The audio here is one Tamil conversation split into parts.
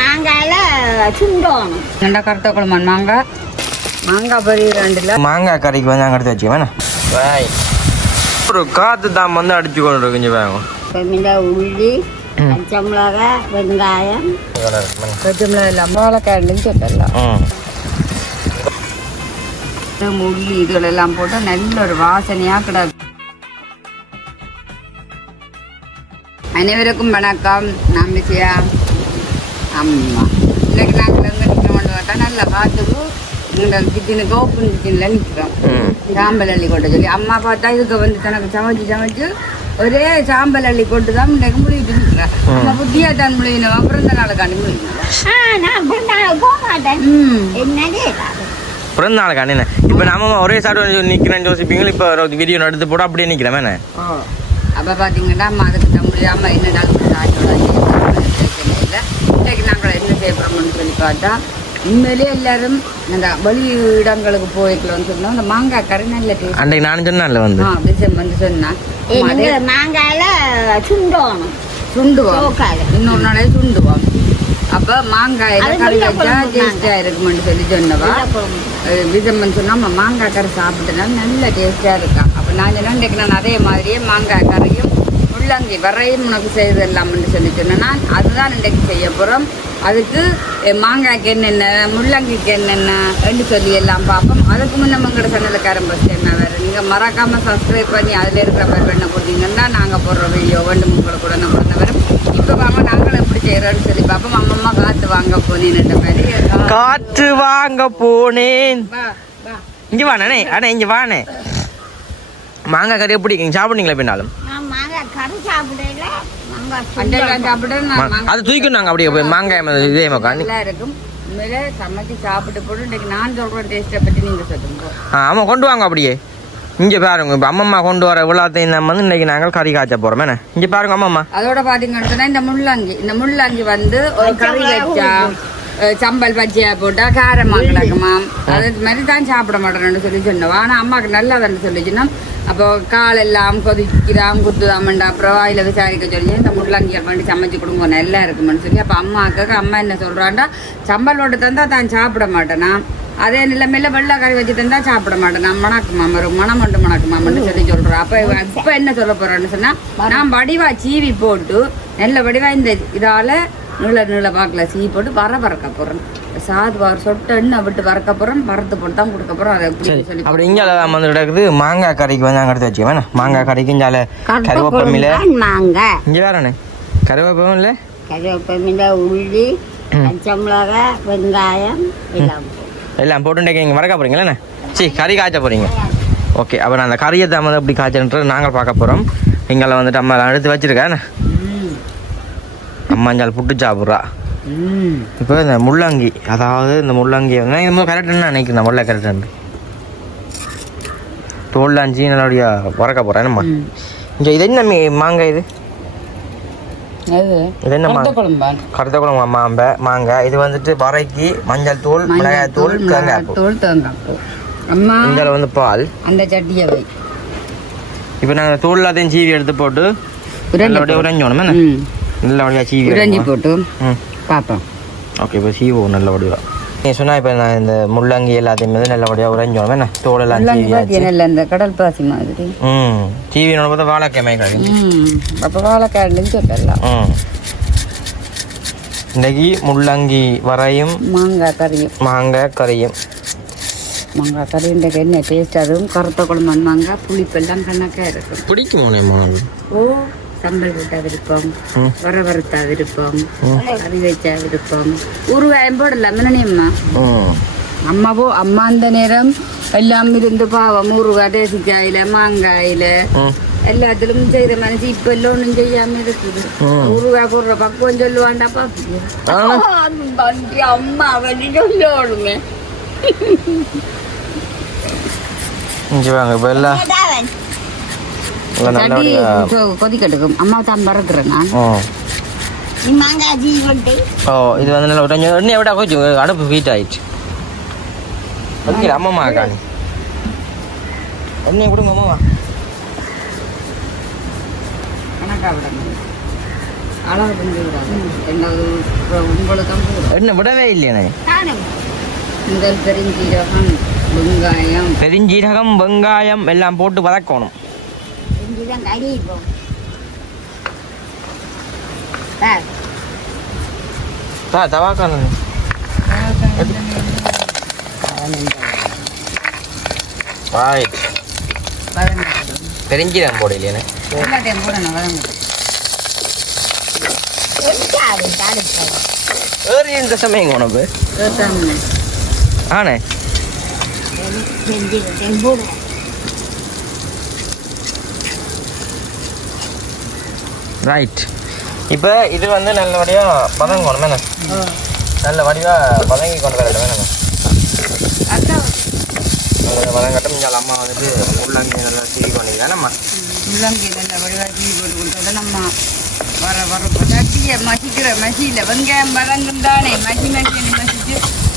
மாங்காயில சுண்டோம் நல்லா கருத்த குழம்பு மாங்காய் பொரி 2 மாங்காய் கறிக்கு வந்து எடுத்து வச்சு வேணா ஒரு காத்து தான் வந்து அடிச்சு கொண்டு கொஞ்சம் வேகும் உள்ளி பச்சை மிளகாய் வெங்காயம் பச்சை மிளகாய் எல்லாம் வாழைக்காய் சொல்லலாம் உள்ளி இதுகளெல்லாம் போட்டு நல்ல ஒரு வாசனையாக கிடக்கு. அனைவருக்கும் வணக்கம். நான் விஜயா. அம்மா இன்னைக்கு நாங்கள் எங்கே நிற்கிறோம் பார்த்தா நல்லா பார்த்துக்கு இந்த கிச்சனுக்கு ஓப்பன் கிச்சனில் நிற்கிறோம். சாம்பல் அள்ளி கொட்ட சொல்லி அம்மா பார்த்தா இதுக்கு வந்து தனக்கு சமைச்சு ஒரே சாம்பல் அள்ளி கொட்டு தான் இன்னைக்கு முழுகிட்டு நிற்கிறேன். நம்ம புத்தியா தான் முழுகினோம். பிறந்த நாளுக்காண்டி முழுகினோம். பிறந்த நாளுக்கு அண்ணே இப்போ நம்ம ஒரே சாப்பிட்டு நிற்கிறேன்னு யோசிப்பீங்களா? இப்போ வீடியோ எடுத்து போட அப்படியே நிற்கிறேன். அப்போ பார்த்தீங்கன்னா அம்மா அதுக்கு தம்பி அம்மா என்ன நாள் ஆட்டோட இல்லை. இன்றைக்கு நாங்கள் என்ன செய்யப்படுறோம்னு சொல்லி பார்த்தா உண்மையிலேயே எல்லாரும் இந்த வெளி இடங்களுக்கு போய்க்கலாம்னு சொன்னோம். அந்த மாங்காய் கறி நல்ல டேஸ்ட். அன்றைக்கு நான் சொன்னேன்ல வந்து வந்து சொன்னேன் மாங்காயில சுண்டுவோம் இன்னொரு நாளே சுண்டுவோம். அப்போ மாங்காயில கறி வச்சா டேஸ்டாக இருக்குமென்னு சொல்லி சொன்னவா விஜம்மன் சொன்னால் மாங்காய் கறி சாப்பிட்டனா நல்ல டேஸ்டாக இருக்கான். அப்போ நான் சொன்னேன் இன்றைக்கு நான் அதே மாதிரியே மாங்காய் கறியும் முள்ளங்கி வரையும் உனக்கு செய்தெல்லாம்னு சொல்லி சொன்னேன்னா அதுதான் இன்றைக்கு செய்ய போகிறோம். அதுக்கு மாங்காய்க்கு என்னென்ன முள்ளங்கிக்கு என்னென்ன ரெண்டு சொல்லி எல்லாம் பார்ப்போம். அதுக்கு முன்னே உங்களோட சேனலுக்காரன் ஃபஸ்ட் என்ன வேறு நீங்கள் மறக்காமல் சப்ஸ்கிரைப் பண்ணி அதில் இருக்கிற பேர் என்ன போட்டிங்கன்னா நாங்கள் போடுற வீடியோ வேண்டும் உங்களுக்கு உடனே வரும். இப்போ வாங்க நாங்களும் எப்படி செய்கிறோன்னு சொல்லி பார்ப்போம். அம்மம்மா காற்று வாங்க போனேன் மாதிரி காற்று வாங்க போனேன். இங்கே வானே அண்ணே இங்கே வானே. மாங்காய் கறி எப்படி சாப்பிட்டீங்களா? பின்னாலும் அது தூக்கணும் நாங்கள் அப்படியே போய் மாங்காய் இதே நல்லா இருக்கும். உண்மையிலே சமைச்சு சாப்பிட்டு போட்டு இன்றைக்கு நான் சொல்கிற டேஸ்ட்டை பற்றி நீங்கள் சொல்லுங்க. ஆமாம் கொண்டு வாங்க அப்படியே. இங்கே பாருங்க இப்போ அம்மம்மா கொண்டு வர விழாத்தையும் நம்ம வந்து இன்றைக்கி நாங்கள் கறி காய்ச்ச போகிறோம். என்ன இங்கே பாருங்க அம்மம்மா அதோட பார்த்தீங்கன்னு சொன்னால் இந்த முள்ளங்கி வந்து ஒரு கறி வச்சா சம்பல் பச்சையாக போட்டால் காரமாக கிடக்குமா அது மாதிரி தான் சாப்பிட மாட்டேன்னு சொல்லி சொன்னோம். ஆனால் அம்மாவுக்கு நல்லா தானே சொல்லிச்சுன்னா அப்போ காலெல்லாம் கொதிக்கிறாம் குத்துதாமண்டா அப்புறம் வாயில் விசாரிக்க சொல்லி இந்த முள்ளங்கியை பண்ணி சமைச்சு கொடுங்க நல்லா இருக்குமென்னு சொல்லி அப்போ அம்மாவுக்கு அம்மா என்ன சொல்கிறாண்டா சம்பலோடு தந்தால் தான் சாப்பிட மாட்டேனா அதே நிலைமையில வெள்ளை கறி வச்சு தந்தால் சாப்பிட மாட்டேனா மணக்குமா மனம் மண்டு மணக்குமான்னு சொல்லி சொல்கிறேன். அப்போ இப்போ என்ன சொல்ல போகிறேன்னு சொன்னால் நான் வடிவா சீவி போட்டு நல்ல வடிவா இந்த இதால் நீள பாக்கில் சீவி போட்டு பறக்க போகிறேன். சாது சொட்டு எண்ணெய் விட்டு வறக்க போகிறோம். வறுத்து போட்டு தான் கொடுக்க போகிறோம். அதை எப்படி சொல்லி அப்படி இங்கே வந்து கிடக்குது மாங்காய் கறிக்கு வந்து அங்கே எடுத்து வச்சு வேணா மாங்காய் கறிக்கு இங்கே கருவேப்பமில்ல மாங்காய் இங்கே வேறண்ணே கருவேப்பம் இல்லை கருவேப்பமில்ல உள்ளி பச்சை மிளகாய் வெங்காயம் எல்லாம் போட்டு இங்கே வறக்க போகிறீங்களே சரி கறி காய்ச்ச போகிறீங்க. ஓகே அப்போ நான் அந்த கறியை தான் வந்து எப்படி காய்ச்சன்றது நாங்கள் பார்க்க போகிறோம். இங்கே வந்துட்டு அம்மா எடுத்து வச்சுருக்கேன். அம்மாஞ்சால் புட்டு சாப்பிட்றா. இப்போ இந்த முள்ளங்கி அதாவது இந்த முள்ளங்கி வந்து இது கரெக்டுன்னு நினைக்கிறேன். முள்ள கரெக்டாக தோல்லாஞ்சி நல்லபடியா வறக்க போகிறேன். என்னம்மா இங்கே இது என்ன மாங்காய் இது என்ன கருத்த குழம்பு மாங்காய் இது வந்துட்டு வரைக்கி மஞ்சள் தூள் மிளகாய் தூள் தேங்காய் இதில் வந்து பால் அந்த சட்டியை வை. இப்போ நாங்கள் தூள் எல்லாத்தையும் சீவி எடுத்து போட்டு நல்லபடியாக உறைஞ்சோணும் நல்லபடியாக சீவி உறைஞ்சி போட்டு பார்ப்போம். ஓகே இப்போ சீவோம் நல்லபடியாக நீ சொன்னால் இப்போ நான் இந்த முள்ளங்கி எல்லாத்தையும் வந்து நல்லபடியாக உறைஞ்சோம் என்ன தோலெல்லாம் சீவி இந்த கடல் பாசி மாதிரி சீவினோட பார்த்தா வாழைக்காய் மேய்க்காது அப்போ வாழைக்காய்ன்னு சொல்லலாம். இன்றைக்கி முள்ளங்கி வரையும் மாங்காய் கறியும் மாங்காய் கறி இன்றைக்கு என்ன டேஸ்ட் அதுவும் கருத்த குழம்பு மாங்காய் புளிப்பெல்லாம் கணக்காக இருக்கும். பிடிக்குமோ ஓ சம்பல் போட்டா விருப்பம் வறுத்தா விருப்பம் கறி வச்சா விருப்பம் ஊறுகாயம் போடலாம் மினனியம்மா அம்மாவோ அம்மா அந்த நேரம் எல்லாம் இருந்து பாவம் ஊறுகாய் தேசிக்காயில மாங்காயில எல்லாத்திலும் செய்த மனசு இப்ப எல்லாம் ஒன்றும் செய்யாம இருக்குது. ஊறுகாய் போடுற பக்குவம் சொல்லுவாண்டா பாப்பி அம்மா வண்டி சொல்லணுமே கொதிக்கட்டுக்கும் அம்மா தான் பறக்குறேன். இது வந்து நல்லா எண்ணெய் விட கொஞ்சம் அடுப்பு ஹீட் ஆயிடுச்சு. அம்மாமா காணி எண்ணெய் கொடுங்க அம்மாவா அளவு பண்ணி விடாது ரெண்டாவது உங்களுக்கு என்ன விடவே இல்லையானே முதல் பெருஞ்சீரகம் வெங்காயம் பெருஞ்சீரகம் வெங்காயம் எல்லாம் போட்டு வதக்கணும். தவாக்கான பெருஞ்சீரகம் போட இல்லையானே எல்லாத்தையும் போடணும் வதங்க ஏறி இந்த சமயம் உனக்கு ஆனே ரைட். இப்போ இது வந்து நல்லபடியாக வதங்கணும் வேணும், நல்ல வடிவாக வதங்கி கொண்டு வரட்டும் வேணும். வதங்கட்டும். இங்கே அம்மா வந்துட்டு உள்ளங்கி நல்லா சீவி பண்ணிக்கிறானம்மா. உள்ளங்கி நல்ல வடிவாக சீவி போட்டு கொடுத்தா நம்ம வர சட்டியை மசிக்கிற மசியில் வெங்காயம் வதங்கும் தானே மசிச்சு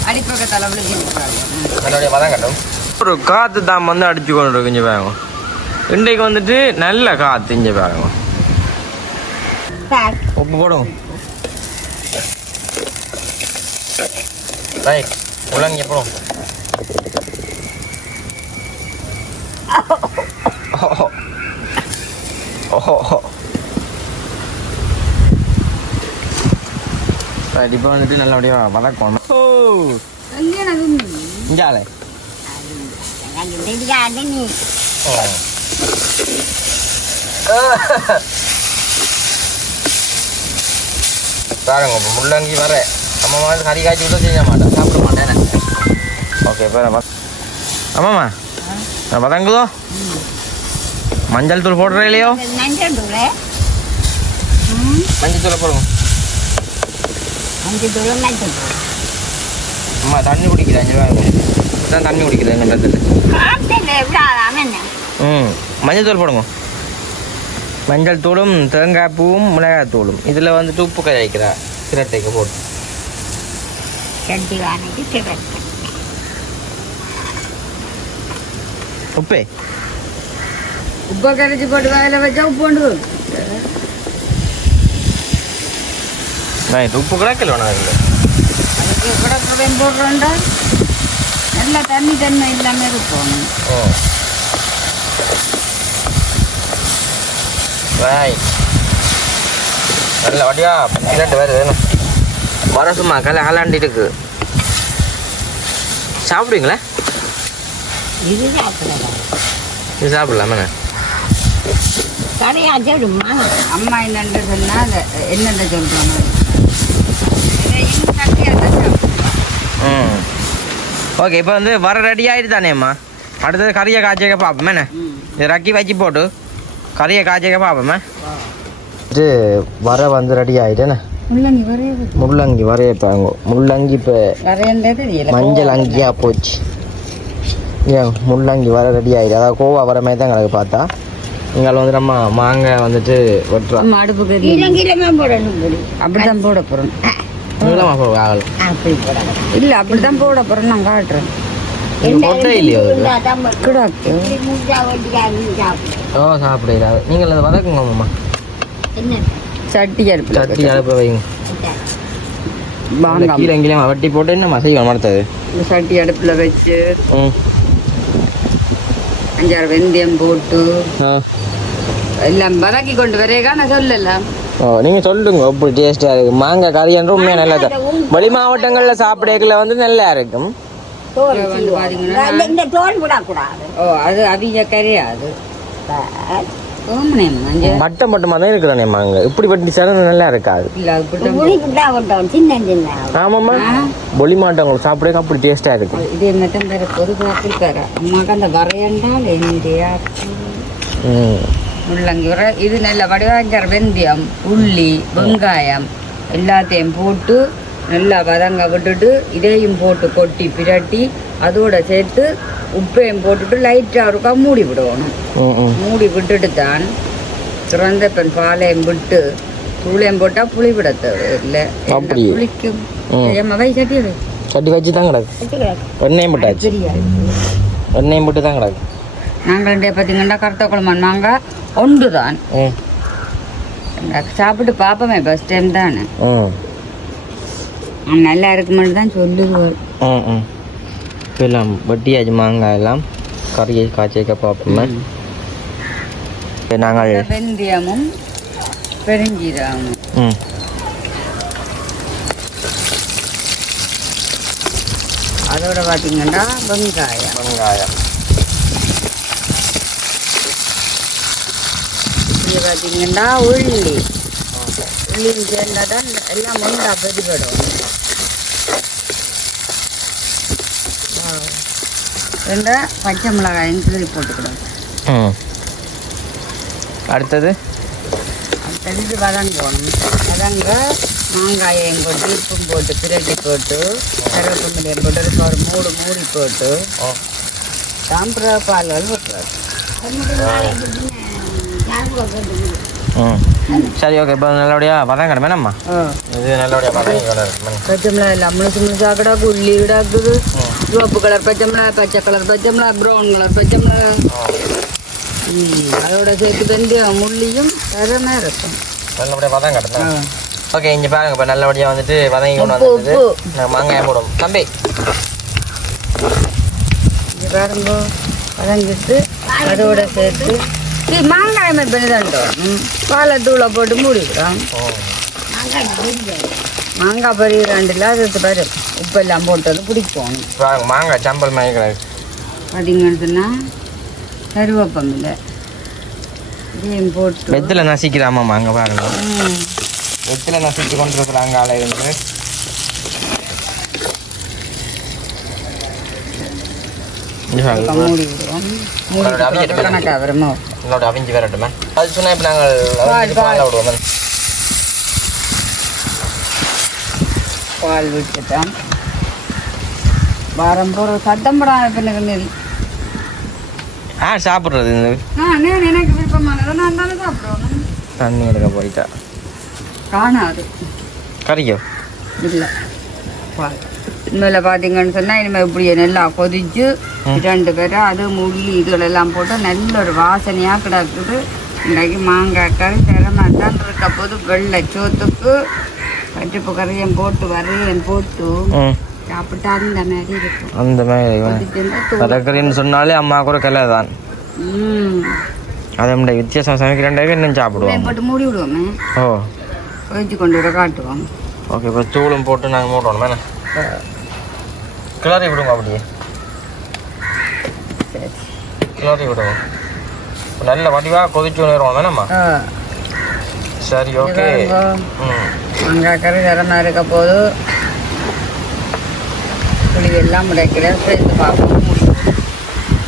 அடிப்பக்கத்தில் விழுந்து விட்டுறாங்க. நல்லபடியாக வதங்கட்டும். ஒரு காற்று தான் வந்து அடிச்சு கொண்டு இருக்கு. இங்கே பாருங்க, இன்றைக்கு வந்துட்டு நல்ல காற்று. இங்கே பாருங்க, உப்பு போடுங்க. ரைட், உள்ளங்க போடும். ரைட், இப்போ வந்துட்டு நல்லபடியாக வதக்கணும். இஞ்சாலே பாருங்க, முள்ளங்கி வர நம்ம வந்து கறி காய்ச்சி விட்டு செய்ய மாட்டேன், சாப்பிட மாட்டேன். ஓகே, ஆமாம்மா வதங்குதோ? மஞ்சள் தூள் போடுற இல்லையோ? மஞ்சள் தூளை போடுங்க. அம்மா தண்ணி குடிக்கிறேன், தண்ணி குடிக்கிறேன் எங்கள் இடத்துல. மஞ்சள் தூள் போடுங்க. மஞ்சள் தூளும் தேங்காய் பூவும் மிளகாய் தூளும் இதில் வந்துட்டு உப்பு கரைக்கிறா சிரட்டைக்கு போட்டு. உப்பை கரைச்சி போட்டு வேலை வச்சா உப்பு கொண்டு உப்பு கிடக்கல அதில் அதுக்கு கிடக்கிறதையும் போடுறோண்டா நல்லா தண்ணி தன்மை இல்லாமல் இருக்கும். நல்ல வடியா இரண்டு பேர் வேணும் வர சும்மா கலாண்டிட்டு இருக்கு. சாப்பிடுவீங்களா? இது சாப்பிடலாமே. அம்மா என்னென்று சொன்னால் என்னென்ன சொல்கிறாங்க. ஓகே, இப்போ வந்து வர ரெடி ஆகிட்டு தானேம்மா. அடுத்தது கறியை காய்ச்சிக்க பார்ப்போமே. இது ரக்கி வச்சு போட்டு கறியை காய்ச்சிக்க பார்ப்போமே. இது வர வந்து ரெடி ஆகிட்டேண்ணே. முள்ளங்கி வரையப்பாங்க. முள்ளங்கி இப்போ மஞ்சள் அங்கியா போச்சு. ஏன் முள்ளங்கி வர ரெடி ஆகிடுது. அதாவது கோவா வர மாதிரி தான் கிடக்கு பார்த்தா. இங்கே வந்து நம்ம மாங்காய் வந்துட்டு வெட்டுறோம். அடுப்புக்கு அப்படிதான் போட போகிறோம். இல்லை அப்படிதான் போட போகிறோம். நான் காட்டுறேன். இல்லையோ சாப்பிட நீங்கள் அதை வதக்குங்க மாமா. சட்டி அடுப்பு வைங்க. கீழே எங்கேயும் வட்டி போட்டு என்ன மசையும் மறுத்தது. சட்டி அடுப்பில் வச்சு 5-6 வெந்தயம் போட்டு எல்லாம் வதக்கி கொண்டு வரையக்கா நான் சொல்லலாம். நீங்கள் சொல்லுங்க எப்படி டேஸ்ட்டாக இருக்குது. மாங்காய் கறி என்று உண்மையாக நல்லா இருக்கும். வெளி மாவட்டங்களில் சாப்பிடல வந்து நல்லா இருக்கும். அது அவிய கரையாது. மட்டை மட்டுமா தான் இருக்கிறானே மாங்க. இப்படி வெட்டி சேர நல்லா இருக்காது. ஆமாம்மா, பொலி மாட்டவங்களுக்கு சாப்பிட அப்படி டேஸ்டா இருக்கு. இதே மட்டும் வேற பொதுவாக அம்மாக்கு அந்த வரையண்டால் முள்ளங்கி வர இது நல்ல வடிவாஞ்சார் வெந்தயம் உள்ளி வெங்காயம் எல்லாத்தையும் போட்டு நல்லா வதங்க விட்டுட்டு இதையும் போட்டு கொட்டி பிரட்டி அதோட சேர்த்து உப்பையும் போட்டுட்டு லைட்டாக இருக்கா மூடி விடணும். மூடி விட்டுட்டு தான் திறந்த பெண் பாலையும் விட்டு தூளையும் போட்டால் புளி விட தேவை இல்லை. புளிக்கும் சட்டி சட்டி வச்சு தான் கிடக்கு. எண்ணெயும் போட்டாச்சு. எண்ணெயும் போட்டு தான் கிடக்கு. நாங்கள் பார்த்தீங்கன்னா கருத்த குழம்பு நாங்கள் ஒன்று தான் சாப்பிட்டு பார்ப்போமே ஃபர்ஸ்ட் டைம் தானே. நல்லா இருக்குமென்னு தான் சொல்லுவோம். இப்போ எல்லாம் வெட்டியாச்சு மாங்காய் எல்லாம் கறியை காய்ச்சிக்க பார்ப்போமே. நாங்கள் வெந்தயமும் பெருஞ்சீரகமும் அதோட பார்த்தீங்கன்னா வெங்காயம் இது பார்த்தீங்கன்னா உள்ளி சேர்ந்தால் தான் எல்லாம் முண்டா பெருபடும். ரெண்டா பச்சை மிளகாயும் கீறி போட்டுக்கணும். அடுத்தது வதங்கணும். வதங்க மாங்காயம் போட்டு உப்பும் போட்டு பிரட்டி போட்டு கருவேப்பிலையும் போட்டு அதுக்கு ஒரு மூடி போட்டு சாம்பிர பால்கள் போட்டுருவாரு. சரி ஓகே. இப்போ நல்லபடியாக வதங்கணும் வேணாம்மா. இது நல்லபடியாக வதங்கி பச்சை மிளகா எல்லாம் முழுசா கிடாக்கு உள்ளி கிடாக்குது. சிவப்பு கலர் பச்சை மிளகா, பச்சை கலர் பச்சை மிளகா, ப்ரௌன் கலர் பச்சை மிளகா, அதோட சேர்த்து வெந்தயம் முள்ளியும் தரமாக இருக்கும். நல்லபடியாக வதங்கணும். ஓகே இங்கே பாருங்க. இப்போ நல்லபடியாக வந்துட்டு வதங்கி கொண்டு வந்து மாங்காயம் போடும் தம்பி. இங்கே பாருங்க வதங்கிட்டு அதோட சேர்த்து மாங்காயம் பண்ணிதான் பாலை தூளை போட்டு மூடிக்கிறோம். மாங்காய் பறிகிறாண்டில் அது பாரு உப்பெல்லாம் போட்டது பிடிக்கும். மாங்காய் சாம்பல் மயக்கிறாரு பார்த்தீங்கன்னு சொன்னால் கருவேப்பமில்லை இதையும் போட்டு வெத்தில் நசிக்கிறாமா மாங்காய் பாருங்க. வெத்தில் நசிச்சு கொண்டு இருக்கிறாங்க ஆளை இருந்து. மூடி விடுவோம். கணக்காக வருமோ என்னோட அவிஞ்சு வரட்டுமே. அது சொன்னால் இப்போ நாங்கள் பால் விடுவோம். பால் விட்டுட்டோம். வாரம் போகிற சத்தம் படாத பின்னுக்கு சாப்பிட்றது எனக்கு விருப்பமானதை நான் தானே சாப்பிடுவோம். தண்ணி எடுக்க போயிட்டா காணாது கறியோ இல்லை பால். இனிமேல் பார்த்தீங்கன்னு சொன்னால் இனிமேல் இப்படியே நல்லா கொதிச்சு 2 பேரும் அது முள்ளி இதுகளெல்லாம் போட்டு நல்ல ஒரு வாசனையாக கிடக்குது. இன்றைக்கு மாங்காய் கறி திறமாக தான் இருக்க போது வெள்ளை சோத்துக்கு பருப்பு கறியும் போட்டு வரையும் போட்டு சாப்பிட்டா அந்த மாதிரி இருக்கும். அந்த மாதிரி சொன்னாலே அம்மா கூட கிளை தான். அதை வித்தியாசம் சமைக்கிறேன் இன்னும் சாப்பிடுவோம். போட்டு மூடி விடுவோமே. கொதிச்சு கொண்டு வர காட்டுவோம். ஓகே இப்போ தூளும் போட்டு நாங்கள் மூடணும் வேணா கிளறி விடுங்க. அப்படியே கிளறி விடுவோம். நல்ல வடிவாக கொதிச்சு வருவோம் வேணாம்மா. சரி ஓகே. மாங்காய் கறி தரமாக இருக்க போது புளி எல்லாம் முடைக்கிறேன் சேர்த்து பார்ப்போம்.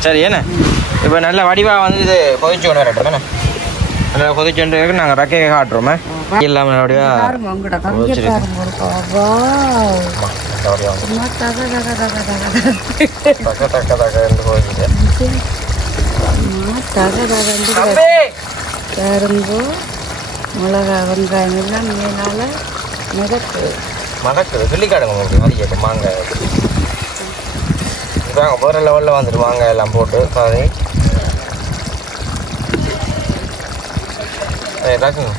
சரி ஏண்ணே இப்போ நல்ல வடிவாக வந்து இது கொதிச்சு கொண்டு வரட்டும் வேணா. நல்லா கொதிச்சுட்டு நாங்கள் ரெக்கையை காட்டுறோமே இல்லாமல் நல்லபடியாக கரும்பு மிளகா வெங்காயம் எல்லாம் மேலால் மடக்குது கிள்ளிக்காடுங்க உங்களுக்கு மதியம் மாங்காய் இதாங்க வேறு லெவலில் வந்துட்டு மாங்காய் எல்லாம் போட்டு பாதி ரக்குங்க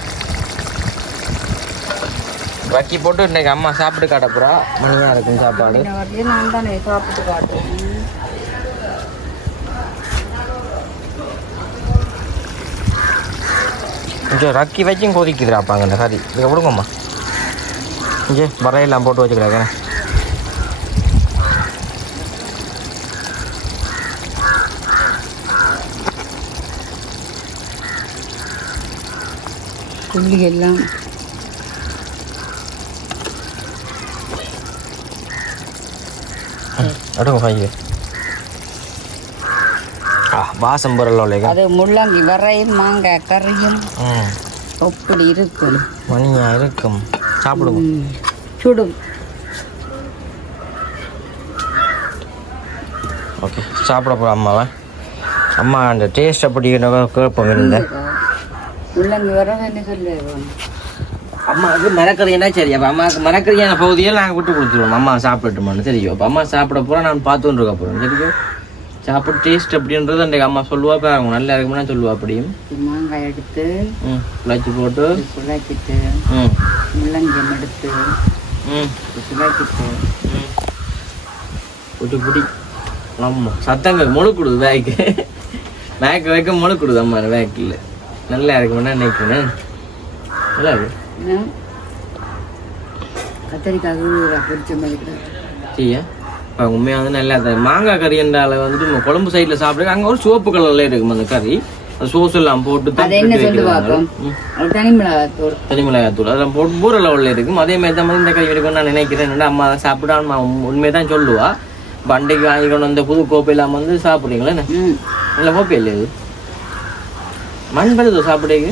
ரக்கி போட்டு இன்னைக்கு அம்மா சாப்பிட்டு காட்ட போகிறா. மணியாக இருக்கும் சாப்பாடு. நான் தானே சாப்பிட்டு காட்டுவேன். கொஞ்சம் ரக்கி வச்சும் கொதிக்குதுராப்பாங்க இந்த கறி. இதை கொடுங்கம்மா. இங்கே வரையெல்லாம் போட்டு வச்சுக்கிறாங்க. புள்ளி எல்லாம் அடுங்க பைய வாசம் பொருள் அது முள்ளங்கி வரையும் மாங்காய் கறியும் அப்படி இருக்கும். மணியா இருக்கும் சாப்பிடுவோம். சுடும். ஓகே சாப்பிட போகிறோம் அம்மாவை. அம்மா அந்த டேஸ்ட் அப்படி கேட்போம் இருந்தேன். முள்ளங்கி வர என்ன சொல்லுவோம். அம்மாவுக்கு மரக்கறினா சரி. அப்போ அம்மாவுக்கு மரக்கறியான பகுதியில் நாங்கள் விட்டு கொடுத்துருவோம். அம்மா சாப்பிட்டுட்டோம்னு தெரியும். அப்போ அம்மா சாப்பிட போகிறோம் நான் பார்த்துன்னு இருக்க போகிறோம். சரிக்கோ சாப்பிட்டு டேஸ்ட் அப்படின்றது அந்த அம்மா சொல்லுவா பாருங்க நல்லா இருக்கும்னா சொல்லுவா அப்படியும் மாங்காய் எடுத்து குழச்சி போட்டு குழச்சிட்டு முள்ளஞ்சம் எடுத்து குழச்சிட்டு குட்டி குட்டி ஆமா சத்தங்க முழுக்குடுது பேக்கு வைக்க முழுக்குடுது அம்மா பேக்கில் நல்லா இருக்கும்னா நினைக்கிறேன் நல்லா இருக்கு கத்தரிக்காய் பொரிச்ச மாதிரி சரியா உண்மையாக வந்து நல்லா மாங்காய் கறி என்றால வந்துட்டு குழம்பு சைடில் சாப்பிடுங்க அங்கே ஒரு சிவப்பு கலர்ல இருக்கும் அந்த கறி அது சோஸ் எல்லாம் போட்டு தனி மிளகாத்தூள் அதெல்லாம் போட்டு பூர லெவலில் இருக்கும் அதே மாதிரி தான் இந்த கறி இருக்கும்னு நான் நினைக்கிறேன் அம்மா அதை சாப்பிட்டா உண்மையை தான் சொல்லுவா பண்டைக்கு வாங்கி கொண்டு வந்த புது கோப்பை இல்லாமல் வந்து சாப்பிட்றீங்களா என்ன நல்ல கோப்பை இல்லை இது மண் பழுதோ சாப்பிடுங்க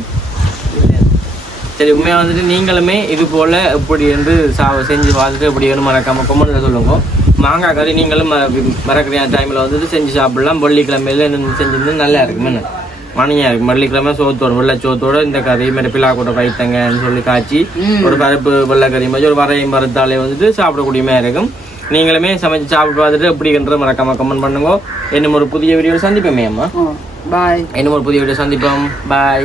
சரி உண்மையாக வந்துட்டு நீங்களுமே இது போல் இப்படி வந்து செஞ்சு பார்த்துட்டு இப்படி வேணும் மறக்காமல் கொமெண்ட்டில் சொல்லுங்க மாங்காய் கறி நீங்களும் மறக்கிற டைமில் வந்துட்டு செஞ்சு சாப்பிடலாம் வெள்ளிக்கிழமையில செஞ்சிருந்து நல்லா இருக்கும் என்ன மணியாக இருக்கும் வெள்ளிக்கிழமை சோத்தோடு வெள்ளை சோத்தோடு இந்த கறி மாதிரி பிளாக்கூட வைத்தங்கன்னு சொல்லி காய்ச்சி ஒரு பருப்பு வெள்ளைக்கறி மாதிரி ஒரு வரையும் மரத்தாலே வந்துட்டு சாப்பிடக்கூடியமாக இருக்கும் நீங்களுமே சமைச்சு சாப்பிட்டு பார்த்துட்டு எப்படின்ற மறக்காம கமெண்ட் பண்ணுங்க இன்னும் ஒரு புதிய வீடியோ சந்திப்போமே அம்மா பாய் இன்னும் ஒரு புதிய வீடியோ சந்திப்போம் பாய்